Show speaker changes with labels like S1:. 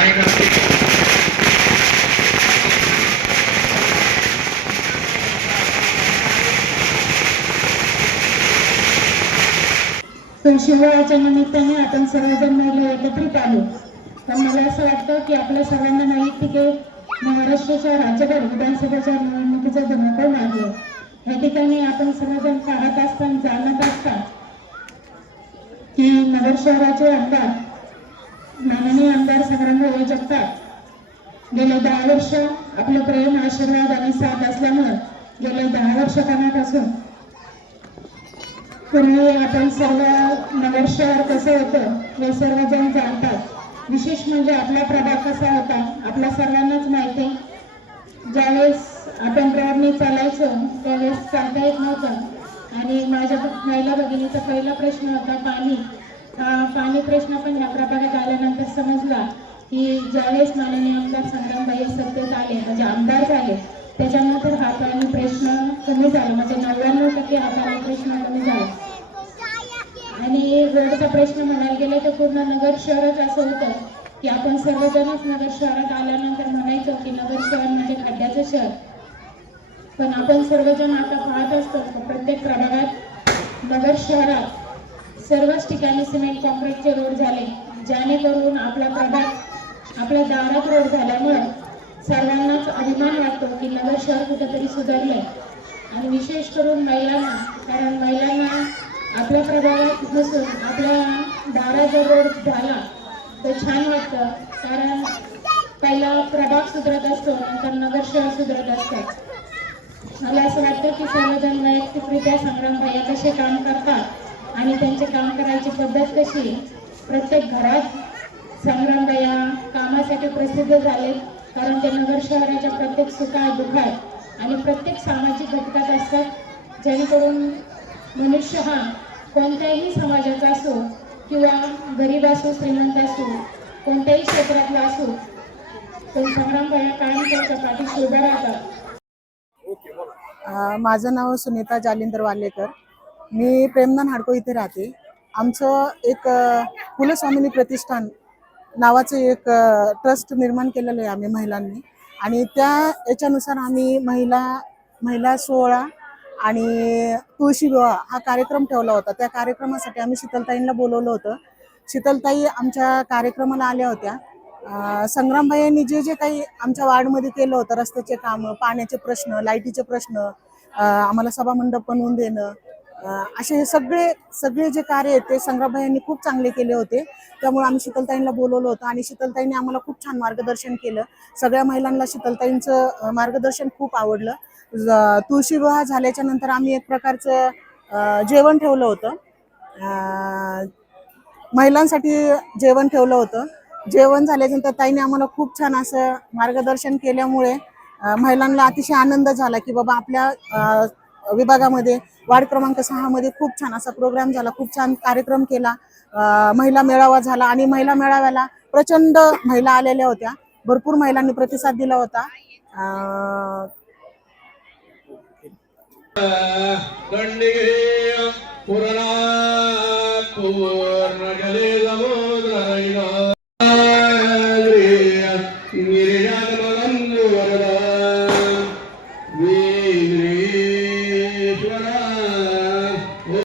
S1: कार्यकर्ते
S2: पण शिवरायाच्या निमित्ताने आपण सर्वजण महिला एकत्रित आलो. पण मला असं वाटतं की आपल्या सर्वांना माहिती की महाराष्ट्राच्या राज्यभर विधानसभेच्या निवडणुकीचा धमाकोल आहे या ठिकाणी आपण सर्वजण पाहत असताना जाणत असतात की नगर शहराचे आमदार असतात जगताप गेले दहा वर्ष आपलं प्रेम आशीर्वाद आणि साथ असल्यामुळे गेले दहा वर्ष काळापासून पूर्वी आपण सर्व नगर शहर कसं होतं हे सर्वजण जाणतात. विशेष म्हणजे आपला प्रभाग कसा होता आपल्या सर्वांनाच माहिती. ज्यावेळेस आपण रोडने चालायचो त्यावेळेस चालता येत नव्हतं. आणि माझ्या महिला भगिनीचा पहिला प्रश्न होता पाणी. हा पाणी प्रश्न पण या प्रभागात आल्यानंतर समजला. की ज्यावेळेस माननीय आमदार संग्रामबाई सत्तेत आले म्हणजे आमदार झाले त्याच्यानंतर हाताने प्रश्न कमी झाला म्हणजे नव्याण्णव टक्के हाताने प्रश्न कमी झाला. आणि रोडचा प्रश्न म्हणायला गेला तर पूर्ण नगर शहरच असं होतं की आपण सर्वजणच नगर शहरात आल्यानंतर म्हणायचो की नगर शहर म्हणजे खड्ड्याचं शहर. पण आपण सर्वजण आता पाहत असतो प्रत्येक प्रभागात नगर शहरात सर्वच ठिकाणी सिमेंट कॉन्क्रीटचे रोड झाले जेणेकरून आपला प्रभाग आपल्या दारात रोड झाल्यामुळे सर्वांनाच अभिमान वाटतो की नगर शहर कुठेतरी सुधारले आणि विशेष करून महिलांना कारण महिलांना आपल्या प्रभावात नसून आपल्या दारा जर रोड झाला तर छान वाटतं. कारण पहिला प्रभाग सुधरत असतो नंतर नगर शहर सुधरत असतं. मला असं वाटतं की सर्वजण वैयक्तिकरित्या संग्रामबाई कसे काम करतात आणि त्यांचे काम करायची पद्धत कशी प्रत्येक घरात संग्रामबाया कामासाठी प्रसिद्ध झाले. कारण ते नगर शहराच्या प्रत्येक सुखात दुखात आणि प्रत्येक सामाजिक घटकात असतात. जेणेकरून मनुष्य हा कोणत्याही समाजाचा असो किंवा गरीब असो श्रीमंत असो कोणत्याही क्षेत्रातला असो पण संग्रामबाया कायम त्यांच्या पाठीशी उभ्या राहतात
S3: माझं नाव सुनीता जालिंदर वालेकर. मी प्रेमदान हाडको इथे राहते. आमचं एक कुलस्वामिनी प्रतिष्ठान नावाचं एक ट्रस्ट निर्माण केलेलं आहे आम्ही महिलांनी. आणि त्या याच्यानुसार आम्ही महिला महिला सोहळा आणि तुळशी विवाह हा कार्यक्रम ठेवला होता. त्या कार्यक्रमासाठी आम्ही शीतलताईंना बोलवलं होतं. शीतलताई आमच्या कार्यक्रमाला आल्या होत्या. संग्रामबाईंनी संग्रामबाई यांनी जे जे काही आमच्या वार्डमध्ये केलं होतं रस्त्याचे कामं पाण्याचे प्रश्न लाईटीचे प्रश्न आम्हाला सभामंडप बनवून देणं असे हे सगळे सगळे जे कार्य आहेत ते संग्रामबाई यांनी खूप चांगले केले होते. त्यामुळे आम्ही शीतलताईंना बोलवलं होतं आणि शीतलताईंनी आम्हाला खूप छान मार्गदर्शन केलं. सगळ्या महिलांना शीतलताईंचं मार्गदर्शन खूप आवडलं. तुळशी विवाह झाल्याच्यानंतर आम्ही एक प्रकारचं जेवण ठेवलं होतं. महिलांसाठी जेवण ठेवलं होतं. जेवण झाल्यानंतर ताईने आम्हाला खूप छान असं मार्गदर्शन केल्यामुळे महिलांना अतिशय आनंद झाला की बाबा आपल्या विभागामध्ये वार्ड क्रमांक सहा मध्ये खूप छान असा प्रोग्राम झाला खूप छान कार्यक्रम केला. महिला मेळावा झाला आणि महिला मेळाव्याला प्रचंड महिला आलेल्या होत्या. भरपूर महिलांनी प्रतिसाद दिला होता.
S1: पूर्ण